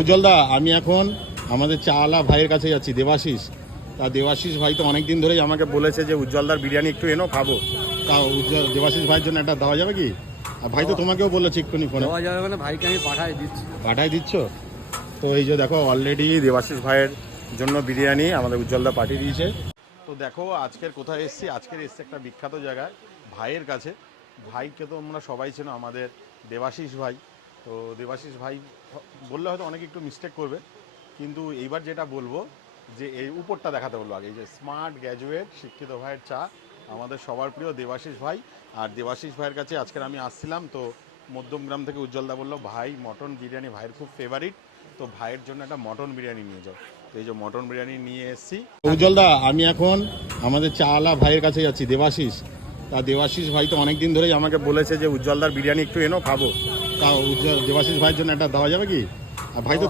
উজ্জ্বলদা, আমি এখন আমাদের চাওয়ালা ভাইয়ের কাছে যাচ্ছি, দেবাশিস। তা দেবাশিস ভাই তো অনেক দিন ধরেই আমাকে বলেছে যে উজ্জ্বলদার বিরিয়ানি একটু এনো, খাবো। তা দেবাশিস ভাইয়ের জন্য একটা দেওয়া যাবে কি? আর ভাই তো তোমাকেও বলেছে এক্ষুনি ফোনে। দেওয়া যাবে মানে ভাইকে আমি পাঠাই দিচ্ছি। পাঠাই দিচ্ছ? তো এই যে দেখো, অলরেডি দেবাশিস ভাইয়ের জন্য বিরিয়ানি আমাদের উজ্জ্বলদা পাঠিয়ে দিয়েছে। তো দেখো আজকের কোথায় এসেছি। আজকের এসেছি একটা বিখ্যাত জায়গায়, ভাইয়ের কাছে। ভাইকে তো তোমরা সবাই চেনো, আমাদের দেবাশিস ভাই। তো দেবাশিস ভাই বললে হয়তো অনেকে একটু মিস্টেক করবে, কিন্তু এইবার যেটা বলবো যে এই উপরটা দেখাতে বলবো আগে। এই যে স্মার্ট গ্র্যাজুয়েট শিক্ষিত ভাইয়ের চা, আমাদের সবার প্রিয় দেবাশিস ভাই। আর দেবাশিস ভাইয়ের কাছে আজকের আমি আসছিলাম, তো মধ্যমগ্রাম থেকে উজ্জ্বলদা বললো ভাই মটন বিরিয়ানি ভাইয়ের খুব ফেভারিট, তো ভাইয়ের জন্য একটা মটন বিরিয়ানি নিয়ে যাও। তো এই যে মটন বিরিয়ানি নিয়ে এসেছি। উজ্জ্বলদা, আমি এখন আমাদের চাওয়ালা ভাইয়ের কাছে যাচ্ছি, দেবাশিস। তা দেবাশিস ভাই তো অনেক দিন ধরেই আমাকে বলেছে যে উজ্জ্বলদার বিরিয়ানি একটু এনো, খাবো। তা দেবাশিস ভাইয়ের জন্য একটা দেওয়া যাবে কি? আর ভাই তো